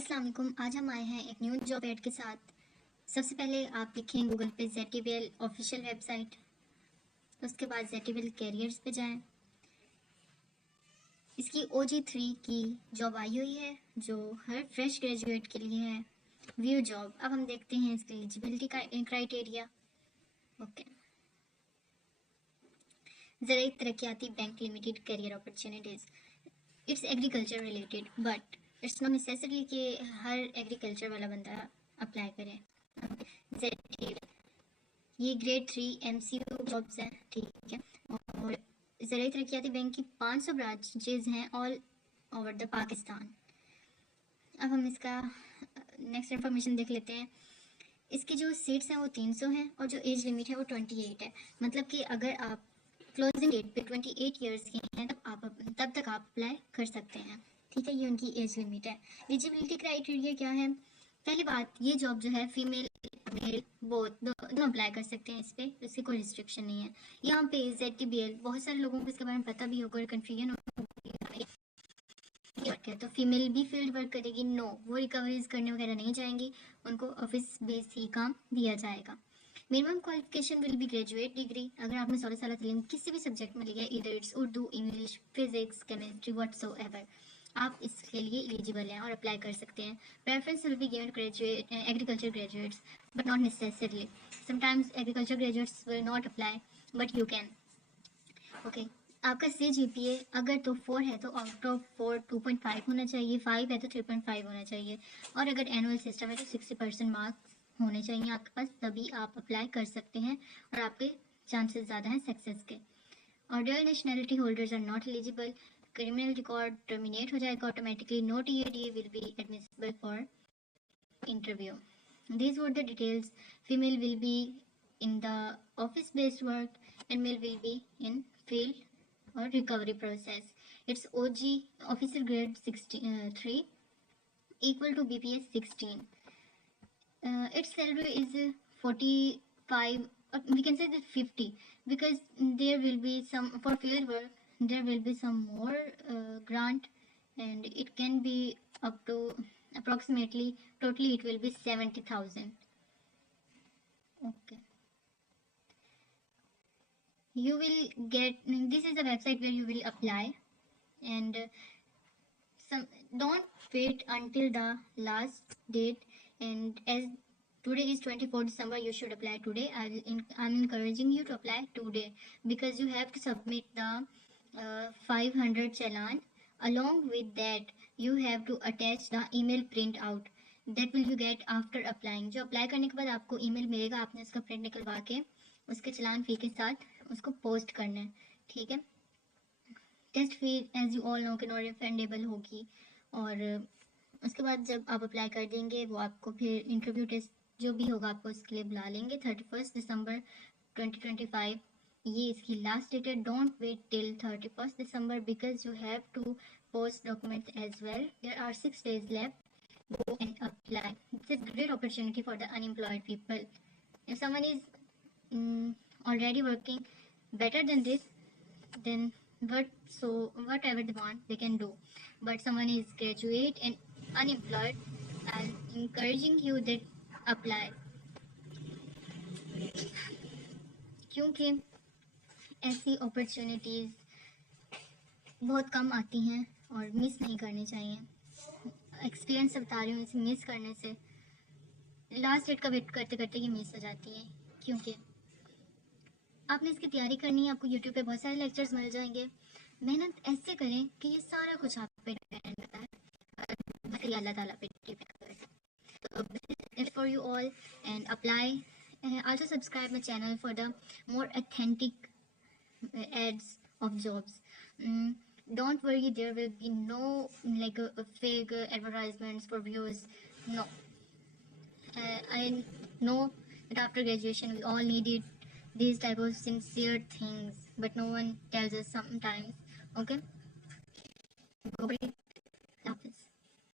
अस्सलाम वालेकुम। आज हम आए हैं एक न्यू जॉब एड के साथ। सबसे पहले आप लिखें गूगल पे ZTBL ऑफिशियल वेबसाइट, उसके बाद ZTBL कैरियर्स पे जाएं। इसकी OG3 की जॉब आई हुई है जो हर फ्रेश ग्रेजुएट के लिए है। View job. अब हम देखते हैं इसकी एलिजिबिलिटी का criteria. Okay, Zarai Taraqiati Bank Limited career opportunities. It's agriculture related but it's not necessary कि हर एग्रीकल्चर वाला बंदा अप्लाई करे। ये ग्रेड 3 MCU जॉब्स हैं, ठीक है। और ज़राई तरक्याती बैंक की 500 ब्रांचेज हैं ऑल ओवर द पाकिस्तान। अब हम इसका नेक्स्ट इन्फॉर्मेशन देख लेते हैं। इसकी जो सीट्स हैं वो 300 हैं और जो एज लिमिट है वो 28 है। मतलब कि अगर आप क्लोजिंग डेट पे 28 ईयर्स के हैं तब तक आप अप्लाई कर सकते हैं, ठीक है। ये उनकी एज लिमिट है। एलिजिबिलिटी क्राइटेरिया क्या है? पहली बात, ये जॉब जो है फीमेल मेल बोथ दोनों अप्लाई कर सकते हैं इस पर, इसकी कोई रिस्ट्रिक्शन नहीं है। यहाँ पे ZTBL बहुत सारे लोगों को इसके बारे में पता भी होगा और कन्फ्यूजन है। तो फीमेल भी फील्ड वर्क करेगी? नो, वो रिकवरीज करने वगैरह नहीं जाएंगी, उनको ऑफिस बेस ही काम दिया जाएगा। Minimum qualification will be graduate degree. अगर आपने 16 साल तलीम किसी भी सब्जेक्ट में लिया है, इधर it's Urdu, English, physics, chemistry, whatsoever, आप इसके लिए एलिजिबल हैं और अप्लाई कर सकते हैं। Preference will be given graduate agriculture graduates but not necessarily. Sometimes agriculture graduates will not apply but you can. Okay, आपका CGPA अगर तो 4 है तो आउट ऑफ 4 2.5 होना चाहिए, 5 है तो 3.5 होना चाहिए, और अगर एनुअल सिस्टम है तो 60% मार्क्स होने चाहिए आपके पास, तभी आप अप्लाई कर सकते हैं और आपके चांसेस ज़्यादा हैं सक्सेस के। और dual nationality holders are not eligible. Criminal record terminate हो जाएगा automatically. No TAD will be admissible for interview. These were the details. Female will be in the office based work and male will be in field or recovery process. It's OG officer grade 3 equal to BPS 16. Its salary is 45, we can say that 50, because there will be some for field work, there will be some more grant, and it can be up to approximately, totally it will be 70,000. Okay, you will get, this is the website where you will apply, and some don't wait until the last date. And as today is 24 December, you should apply today. I'm encouraging you to apply today, because you have to submit the 500 challan. Along with that, you have to attach the email print out that will you get after applying. जो apply करने के बाद आपको email मिलेगा, आपने उसका print निकलवा के उसके चलान फी के साथ उसको पोस्ट करना है, ठीक है। Test fee as you all know कि नॉट रिफंडेबल होगी, और उसके बाद जब आप अप्लाई कर देंगे वो आपको फिर इंटरव्यू टेस्ट जो भी होगा आपको उसके लिए बुला लेंगे। 31 दिसंबर 2025 ये इसकी लास्ट डेट है। Don't wait till 31 December because you have to post documents as well. There are 6 days left. Go and apply. It's a great opportunity for the unemployed people. If someone is already working better than this, then whatever they want they can do. But someone is graduate and unemployed, I'm encouraging you that apply, क्योंकि ऐसी opportunities बहुत कम आती हैं और miss नहीं करनी चाहिए। Experience से बता रही हूँ, इसे मिस करने से लास्ट डेट का वेट करते करते ये मिस हो जाती है। क्योंकि आपने इसकी तैयारी करनी है, आपको यूट्यूब पे बहुत सारे लेक्चर्स मिल जाएंगे। मेहनत ऐसे करें कि ये सारा कुछ आप पे डिपेंड करता है, अल्लाह ताला पे डिपेंड करता है। For you all and apply. Also subscribe my channel for the more authentic ads of jobs. Don't worry, there will be no like a fake advertisements for views. No, I know that after graduation we all needed these type of sincere things, but no one tells us sometimes. Okay, go for it.